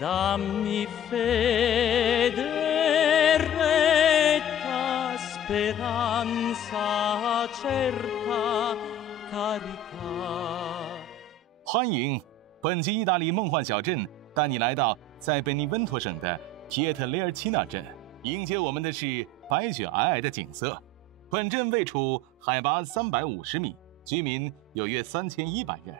Dammi fede, retta speranza certa carità。欢迎，本集意大利梦幻小镇带你来到在贝尼温托省的皮耶特雷尔奇纳镇，迎接我们的是白雪皑皑的景色。本镇位处海拔350米，居民有约3100人。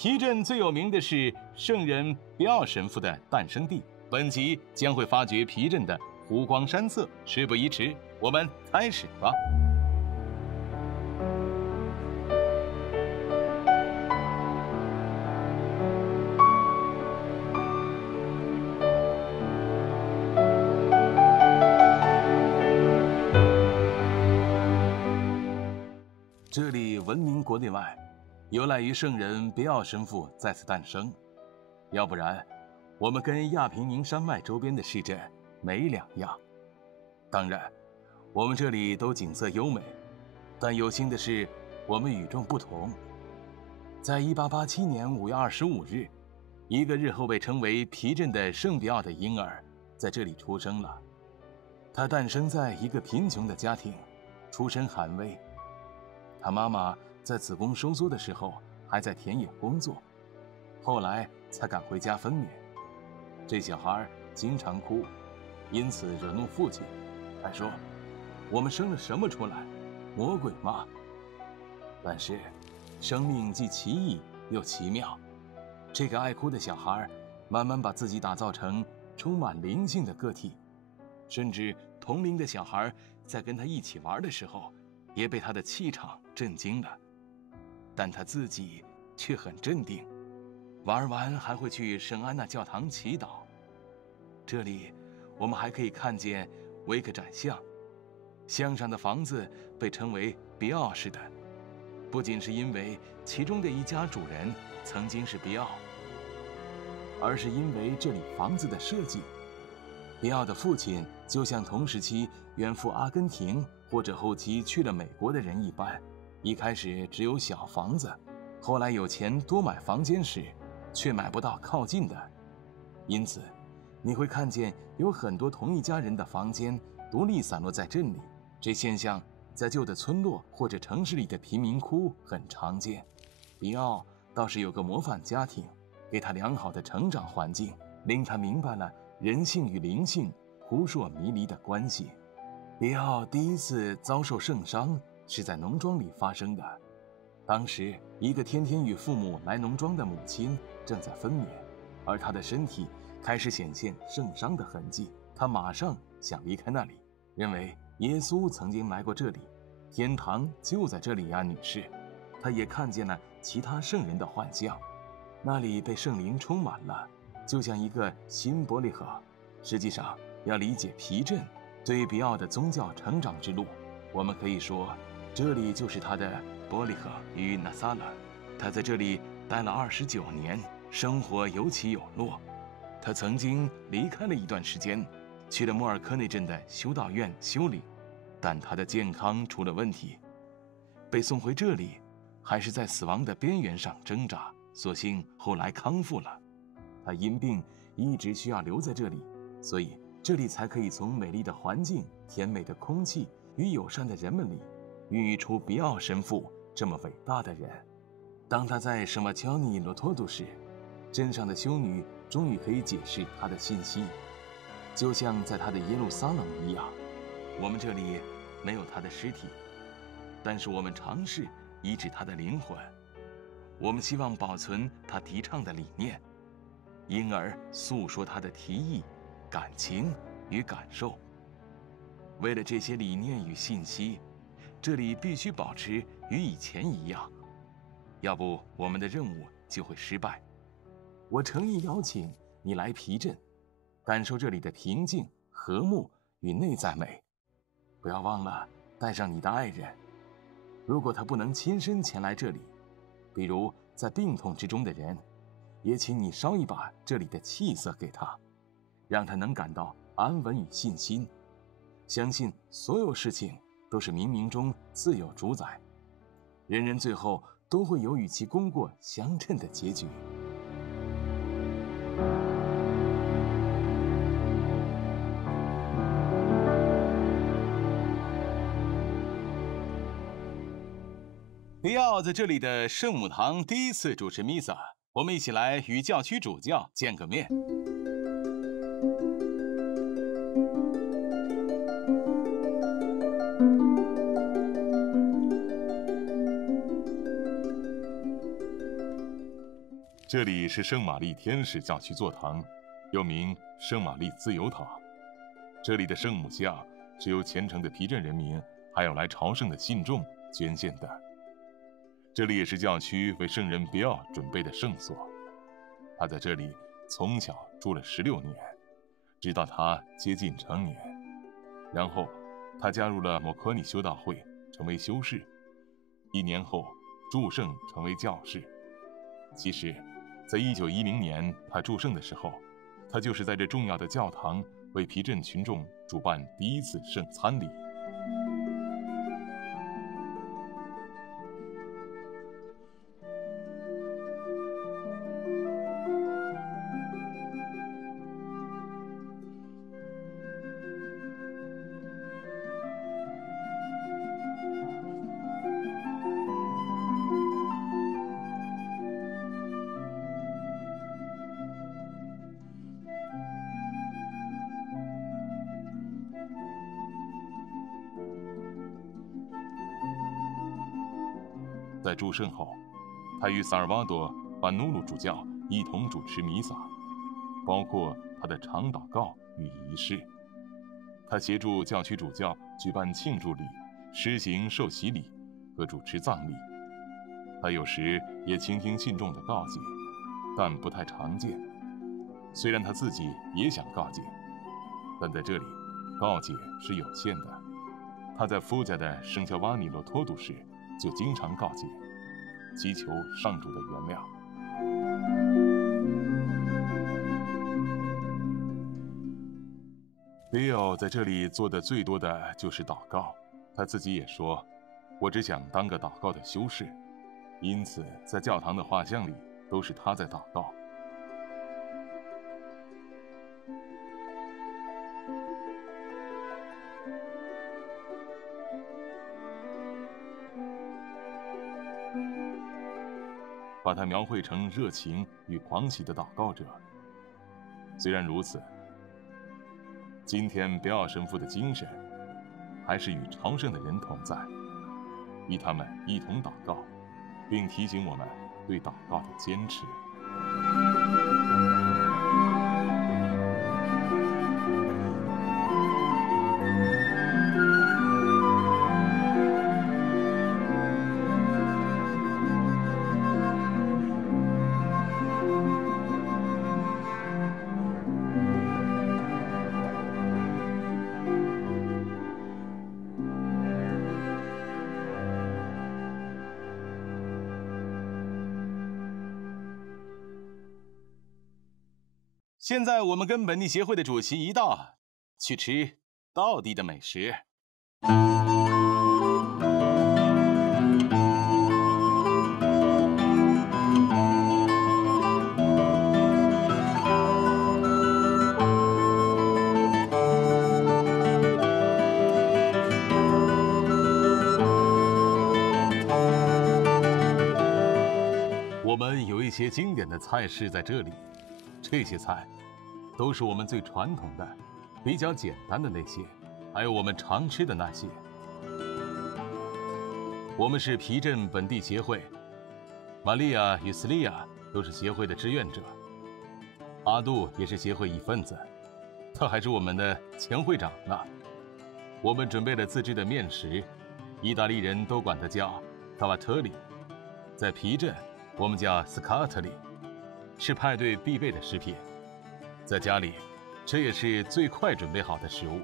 皮镇最有名的是圣人比奥神父的诞生地，本集将会发掘皮镇的湖光山色。事不宜迟，我们开始吧。这里闻名国内外，由来于圣人别奥神父在此诞生，要不然我们跟亚平宁山脉周边的市镇没两样。当然我们这里都景色优美，但有幸的是我们与众不同。在1887年5月25日，一个日后被称为皮镇的圣比奥的婴儿在这里出生了。他诞生在一个贫穷的家庭，出身寒微。他妈妈在子宫收缩的时候还在田野工作，后来才赶回家分娩。这小孩经常哭，因此惹怒父亲，还说：“我们生了什么出来？魔鬼吗？”但是，生命既奇异又奇妙。这个爱哭的小孩慢慢把自己打造成充满灵性的个体，甚至同龄的小孩在跟他一起玩的时候，也被他的气场震惊了，但他自己却很镇定，玩完还会去圣安娜教堂祈祷。这里我们还可以看见维克窄巷，巷上的房子被称为比奥式的，不仅是因为其中的一家主人曾经是比奥，而是因为这里房子的设计。比奥的父亲就像同时期远赴阿根廷或者后期去了美国的人一般，一开始只有小房子，后来有钱多买房间时，却买不到靠近的。因此，你会看见有很多同一家人的房间独立散落在镇里。这现象在旧的村落或者城市里的贫民窟很常见。比奥倒是有个模范家庭，给他良好的成长环境，令他明白了人性与灵性扑朔迷离的关系。比奥第一次遭受圣伤是在农庄里发生的。当时一个天天与父母来农庄的母亲正在分娩，而她的身体开始显现圣伤的痕迹。她马上想离开那里，认为耶稣曾经来过这里，天堂就在这里呀，女士。她也看见了其他圣人的幻象，那里被圣灵充满了，就像一个新伯利恒。实际上要理解皮镇对比奥的宗教成长之路，我们可以说这里就是他的伯利恒与纳萨勒。他在这里待了29年，生活有起有落。他曾经离开了一段时间，去了莫尔科内镇的修道院修理，但他的健康出了问题，被送回这里，还是在死亡的边缘上挣扎，所幸后来康复了。他因病一直需要留在这里，所以这里才可以从美丽的环境、甜美的空气与友善的人们里孕育出比奥神父这么伟大的人。当他在什么乔尼罗托杜时，镇上的修女终于可以解释他的信息，就像在他的耶路撒冷一样。我们这里没有他的尸体，但是我们尝试医治他的灵魂。我们希望保存他提倡的理念，因而诉说他的提议、感情与感受。为了这些理念与信息，这里必须保持与以前一样，要不我们的任务就会失败。我诚意邀请你来皮镇，感受这里的平静、和睦与内在美。不要忘了带上你的爱人，如果他不能亲身前来这里，比如在病痛之中的人，也请你烧一把这里的气色给他，让他能感到安稳与信心，相信所有事情都是冥冥中自有主宰，人人最后都会有与其功过相称的结局。利奥在这里的圣母堂第一次主持弥撒，我们一起来与教区主教见个面。这里是圣玛丽天使教区座堂，又名圣玛丽自由塔。这里的圣母像是由虔诚的皮镇人民还有来朝圣的信众捐献的。这里也是教区为圣人比奥准备的圣所。他在这里从小住了16年，直到他接近成年。然后他加入了莫科尼修道会，成为修士。1年后祝圣成为教士。其实在1910年他祝圣的时候，他就是在这重要的教堂为皮镇群众主办第一次圣餐礼。在祝圣后，他与萨尔瓦多·巴努鲁主教一同主持弥撒，包括他的长祷告与仪式。他协助教区主教举办庆祝礼、施行受洗礼和主持葬礼。他有时也倾听信众的告诫，但不太常见。虽然他自己也想告诫，但在这里告诫是有限的。他在夫家的圣乔瓦尼罗托杜时就经常告诫，祈求上主的原谅。比奥在这里做的最多的就是祷告，他自己也说，我只想当个祷告的修士，因此在教堂的画像里都是他在祷告。把他描绘成热情与狂喜的祷告者。虽然如此，今天比奥神父的精神还是与朝圣的人同在，与他们一同祷告，并提醒我们对祷告的坚持。现在我们跟本地协会的主席一道去吃道地的美食。我们有一些经典的菜式在这里，这些菜都是我们最传统的、比较简单的那些，还有我们常吃的那些。我们是皮镇本地协会，玛利亚与斯利亚都是协会的志愿者，阿杜也是协会一份子，他还是我们的前会长呢。我们准备了自制的面食，意大利人都管它叫卡瓦特里，在皮镇我们叫斯卡特里，是派对必备的食品。在家里，这也是最快准备好的食物。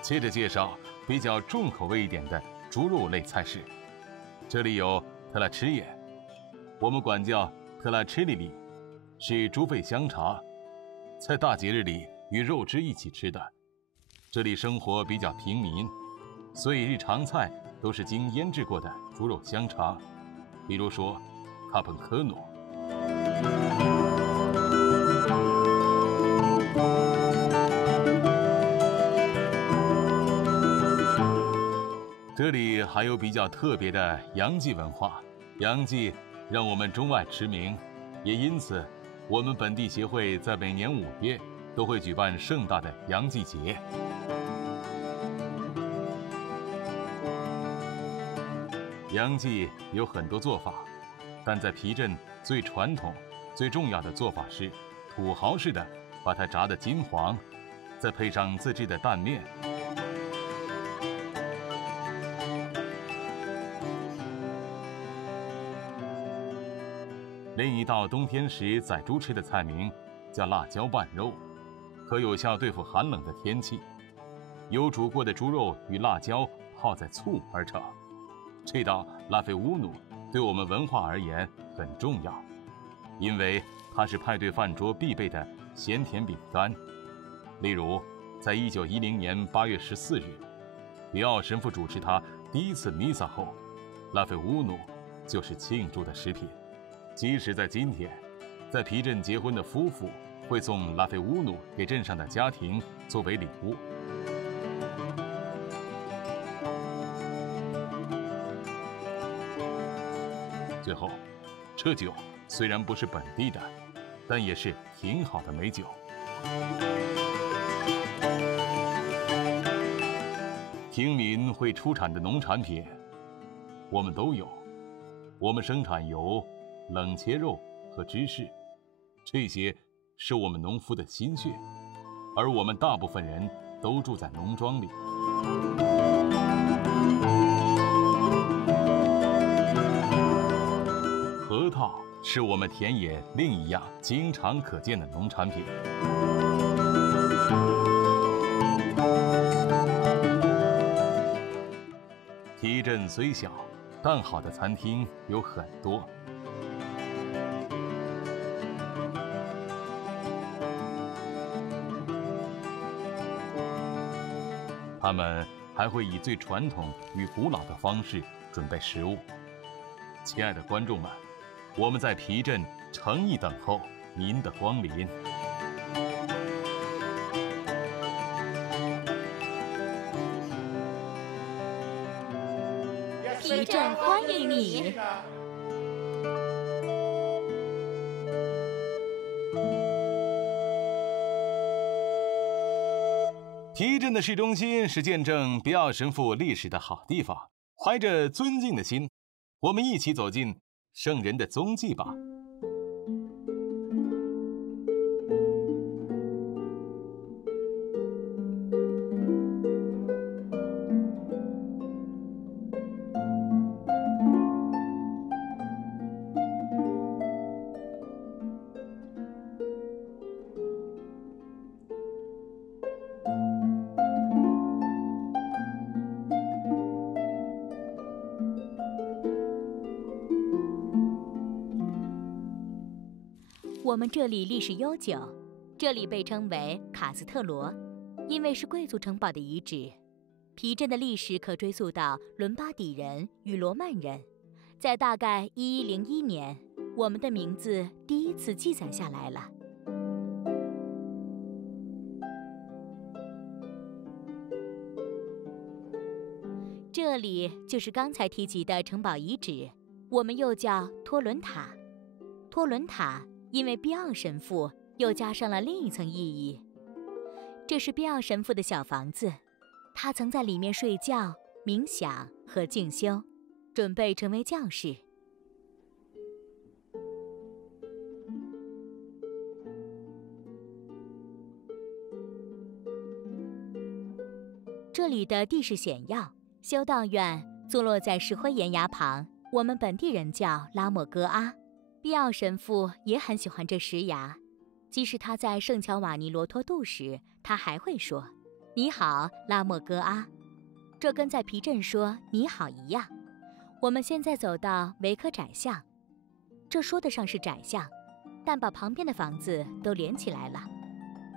接着介绍比较重口味一点的猪肉类菜式。这里有特拉吃耶，我们管叫特拉吃里里，是猪肺香肠，在大节日里与肉汁一起吃的。这里生活比较平民，所以日常菜都是经腌制过的猪肉香肠，比如说卡本科努。这里还有比较特别的洋祭文化，洋祭让我们中外驰名，也因此，我们本地协会在每年5月都会举办盛大的洋祭节。洋祭有很多做法，但在皮镇最传统、最重要的做法是土豪式的把它炸得金黄，再配上自制的蛋面。另一道冬天时宰猪吃的菜名叫辣椒拌肉，可有效对付寒冷的天气。有煮过的猪肉与辣椒泡在醋而成。这道拉菲乌努对我们文化而言很重要，因为它是派对饭桌必备的咸甜饼干。例如，在1910年8月14日，比奥神父主持他第一次弥撒后，拉菲乌努就是庆祝的食品。即使在今天，在皮镇结婚的夫妇会送拉菲乌努给镇上的家庭作为礼物。最后，这酒虽然不是本地的，但也是挺好的美酒。平民会出产的农产品，我们都有。我们生产油、冷切肉和芝士，这些是我们农夫的心血，而我们大部分人都住在农庄里。核桃是我们田野另一样经常可见的农产品。皮镇虽小，但好的餐厅有很多。他们还会以最传统与古老的方式准备食物。亲爱的观众们，我们在皮镇诚意等候您的光临。皮镇欢迎你。皮镇的市中心是见证比奥神父历史的好地方。怀着尊敬的心，我们一起走进圣人的踪迹吧。我们这里历史悠久，这里被称为卡斯特罗，因为是贵族城堡的遗址。皮镇的历史可追溯到伦巴底人与罗曼人。在大概1101年，我们的名字第一次记载下来了。这里就是刚才提及的城堡遗址，我们又叫托伦塔。托伦塔因为比奥神父又加上了另一层意义。这是比奥神父的小房子，他曾在里面睡觉、冥想和静修，准备成为教士。这里的地势险要，修道院坐落在石灰岩崖旁，我们本地人叫拉莫戈阿。比奥神父也很喜欢这石崖，即使他在圣乔瓦尼罗托杜时，他还会说你好拉莫戈阿，这跟在皮镇说你好一样。我们现在走到维科窄巷，这说得上是窄巷，但把旁边的房子都连起来了。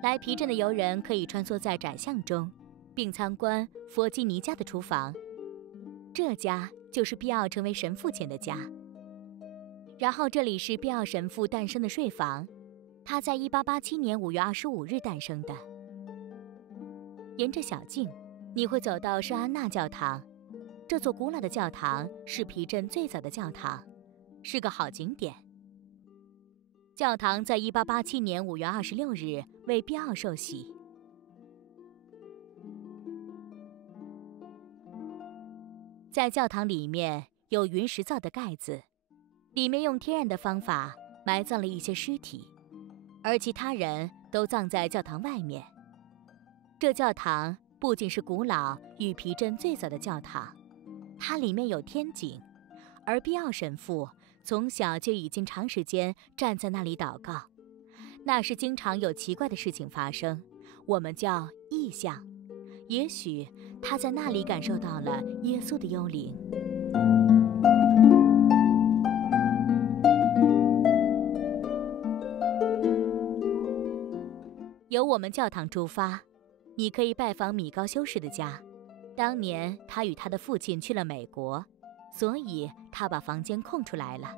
来皮镇的游人可以穿梭在窄巷中，并参观佛基尼家的厨房。这家就是必奥成为神父前的家。然后这里是必奥神父诞生的睡房，他在1887年5月25日诞生的。沿着小径，你会走到圣安娜教堂。这座古老的教堂是皮镇最早的教堂，是个好景点。教堂在1887年5月26日为必奥受洗。在教堂里面有云石造的盖子，里面用天然的方法埋葬了一些尸体，而其他人都葬在教堂外面。这教堂不仅是古老与皮镇最早的教堂，它里面有天井，而必奥神父从小就已经长时间站在那里祷告。那是经常有奇怪的事情发生，我们叫异象。也许他在那里感受到了耶稣的幽灵。由我们教堂出发，你可以拜访米高修士的家。当年他与他的父亲去了美国，所以他把房间空出来了。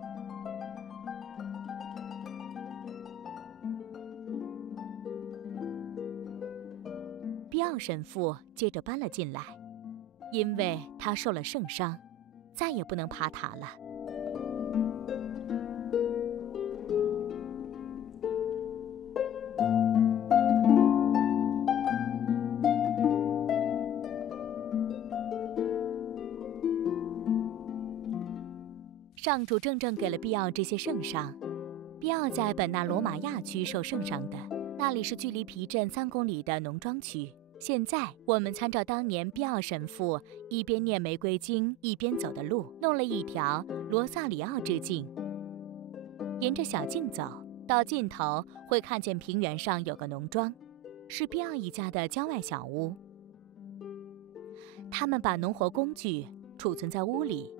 必奥神父接着搬了进来，因为他受了圣伤，再也不能爬塔了。上主正正给了必奥这些圣伤。必奥在本纳罗马亚区受圣伤的，那里是距离皮镇3公里的农庄区。现在我们参照当年必奥神父一边念玫瑰经一边走的路，弄了一条罗萨里奥之径。沿着小径走到尽头，会看见平原上有个农庄，是必奥一家的郊外小屋。他们把农活工具储存在屋里，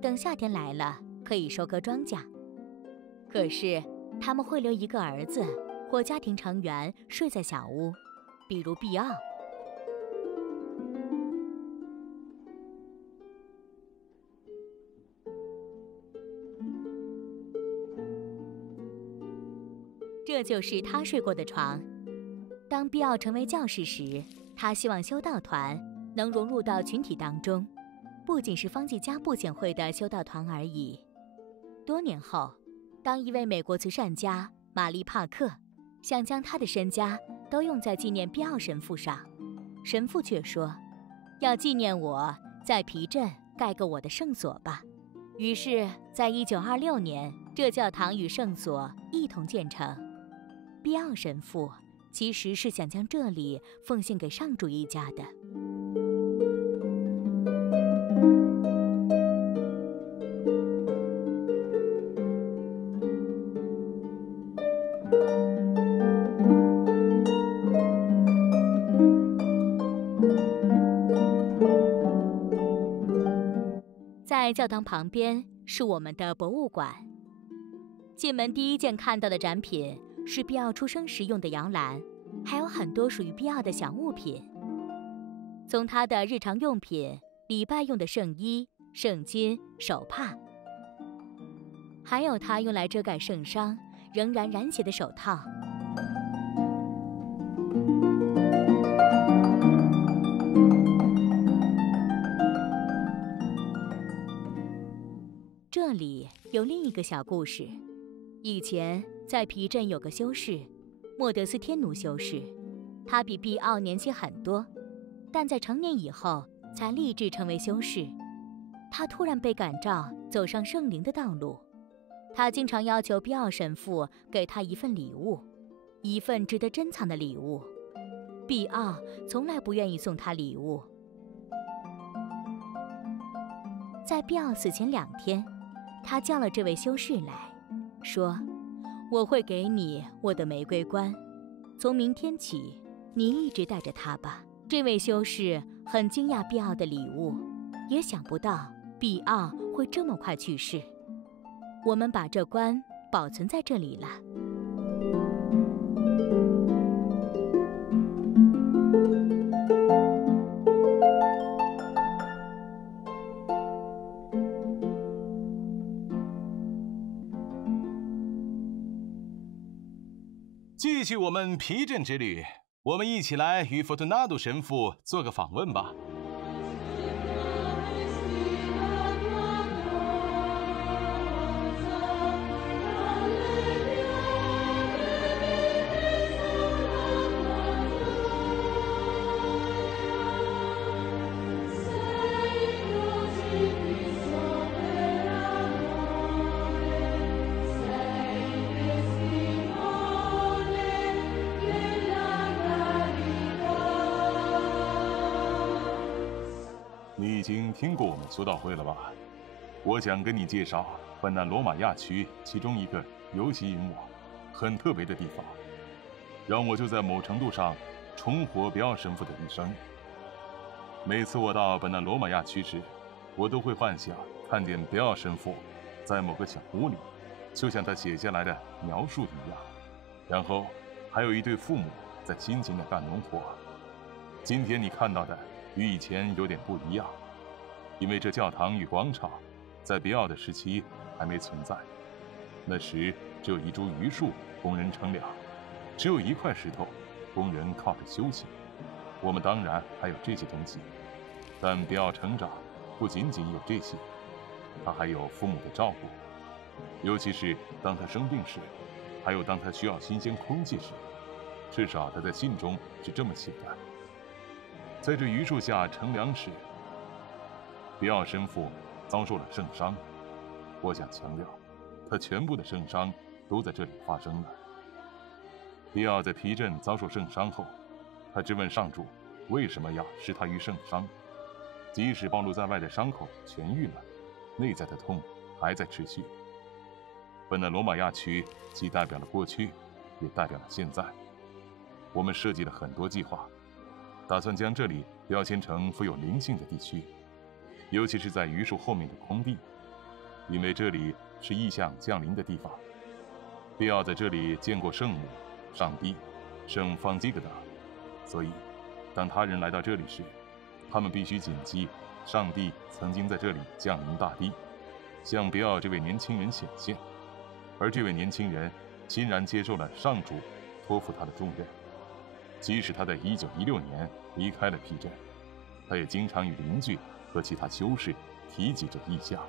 等夏天来了可以收割庄稼。可是他们会留一个儿子或家庭成员睡在小屋，比如必奥。这就是他睡过的床。当必奥成为教士时，他希望修道团能融入到群体当中，不仅是方济家部显会的修道团而已。多年后，当一位美国慈善家玛丽·帕克想将他的身家都用在纪念必奥神父上，神父却说：“要纪念我，在皮镇盖个我的圣所吧。”于是，在1926年，这教堂与圣所一同建成。必奥神父其实是想将这里奉献给上主一家的。在教堂旁边是我们的博物馆。进门第一件看到的展品是必奥出生时用的摇篮，还有很多属于必奥的小物品，从他的日常用品、礼拜用的圣衣、圣巾、手帕，还有他用来遮盖圣伤仍然染血的手套。这里有另一个小故事。以前在皮镇有个修士，莫德斯天奴修士，他比必奥年轻很多，但在成年以后才立志成为修士。他突然被感召走上圣灵的道路，他经常要求必奥神父给他一份礼物，一份值得珍藏的礼物。必奥从来不愿意送他礼物。在必奥死前2天，他叫了这位修士来，说：“我会给你我的玫瑰冠，从明天起，你一直带着它吧。”这位修士很惊讶必奥的礼物，也想不到必奥会这么快去世。我们把这冠保存在这里了。继续我们皮镇之旅，我们一起来与佛托纳多神父做个访问吧。你已经听过我们修道会了吧？我想跟你介绍本纳罗马亚区其中一个尤其引我很特别的地方，让我就在某程度上重活比奥神父的一生。每次我到本纳罗马亚区时，我都会幻想看见比奥神父在某个小屋里，就像他写下来的描述一样，然后还有一对父母在辛勤地干农活。今天你看到的与以前有点不一样，因为这教堂与广场在比奥的时期还没存在，那时只有一株榆树供人乘凉，只有一块石头供人靠着休息。我们当然还有这些东西，但比奥成长不仅仅有这些，他还有父母的照顾，尤其是当他生病时，还有当他需要新鲜空气时，至少他在信中是这么写的。在这榆树下乘凉时，比奥神父遭受了圣伤。我想强调，他全部的圣伤都在这里发生了。比奥在皮镇遭受圣伤后，他质问上主为什么要施他于圣伤，即使暴露在外的伤口痊愈了，内在的痛还在持续。本纳罗马亚区既代表了过去，也代表了现在。我们设计了很多计划，打算将这里标签成富有灵性的地区，尤其是在榆树后面的空地，因为这里是异象降临的地方。比奥在这里见过圣母、上帝、圣方济各达，所以当他人来到这里时，他们必须谨记上帝曾经在这里降临大地，向比奥这位年轻人显现，而这位年轻人欣然接受了上主托付他的重任。即使他在1916年离开了皮镇，他也经常与邻居和其他修士提及这异象。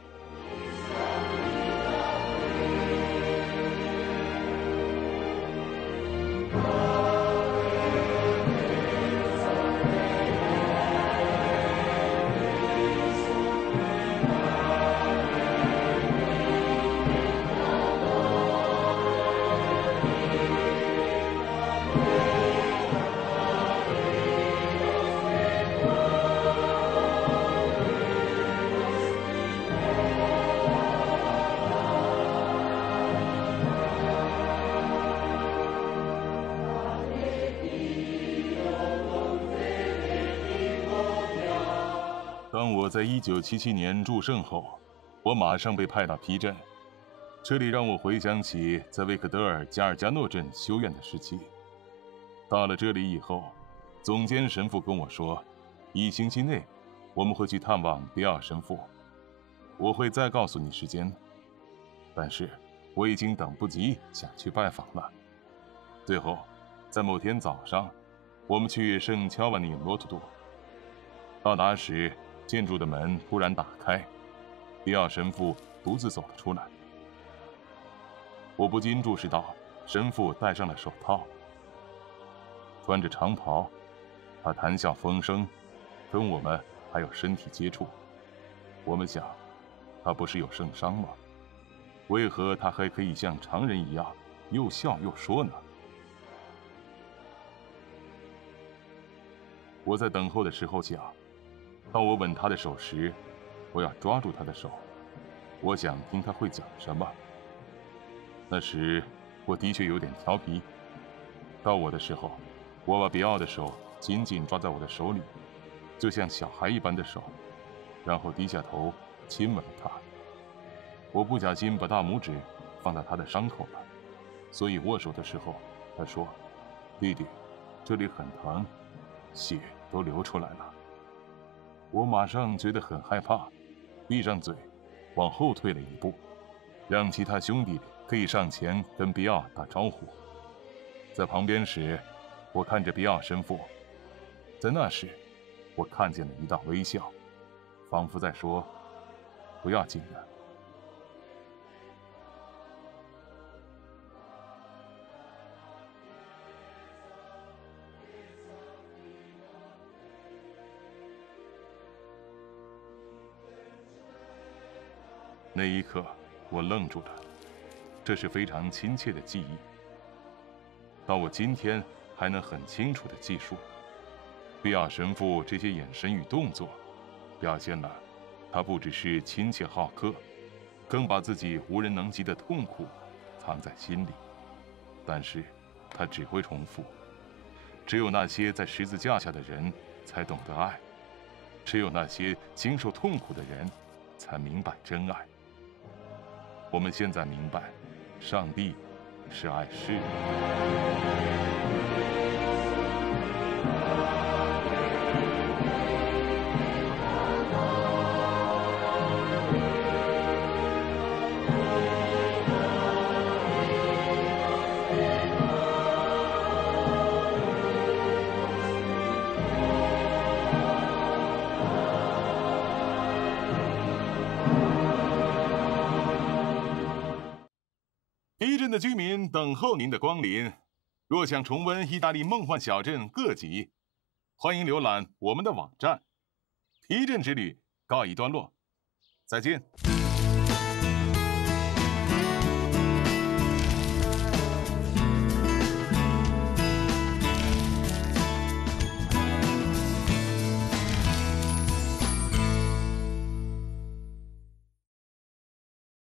当我在1977年祝圣后，我马上被派到皮镇，这里让我回想起在维克德尔加尔加诺镇修院的时期。到了这里以后，总监神父跟我说，1星期内我们会去探望比奥神父，我会再告诉你时间。但是我已经等不及想去拜访了。最后，在某天早上，我们去圣乔瓦尼罗图多，到达时，建筑的门突然打开，比奥神父独自走了出来。我不禁注视到，神父戴上了手套，穿着长袍，他谈笑风生，跟我们还有身体接触。我们想，他不是有圣伤吗？为何他还可以像常人一样又笑又说呢？我在等候的时候想，当我吻他的手时，我要抓住他的手，我想听他会讲什么。那时我的确有点调皮，到我的时候，我把比奥的手紧紧抓在我的手里，就像小孩一般的手，然后低下头亲吻了他。我不小心把大拇指放在他的伤口了，所以握手的时候他说，弟弟，这里很疼，血都流出来了。我马上觉得很害怕，闭上嘴，往后退了一步，让其他兄弟可以上前跟比奥打招呼。在旁边时，我看着比奥神父，在那时，我看见了一道微笑，仿佛在说：“不要紧的。”那一刻，我愣住了，这是非常亲切的记忆，到我今天还能很清楚地记述。比尔神父这些眼神与动作，表现了他不只是亲切好客，更把自己无人能及的痛苦藏在心里。但是，他只会重复：只有那些在十字架下的人才懂得爱，只有那些经受痛苦的人才明白真爱。我们现在明白，上帝是爱世人的。皮镇的居民等候您的光临。若想重温意大利梦幻小镇各集，欢迎浏览我们的网站。皮镇之旅告一段落，再见。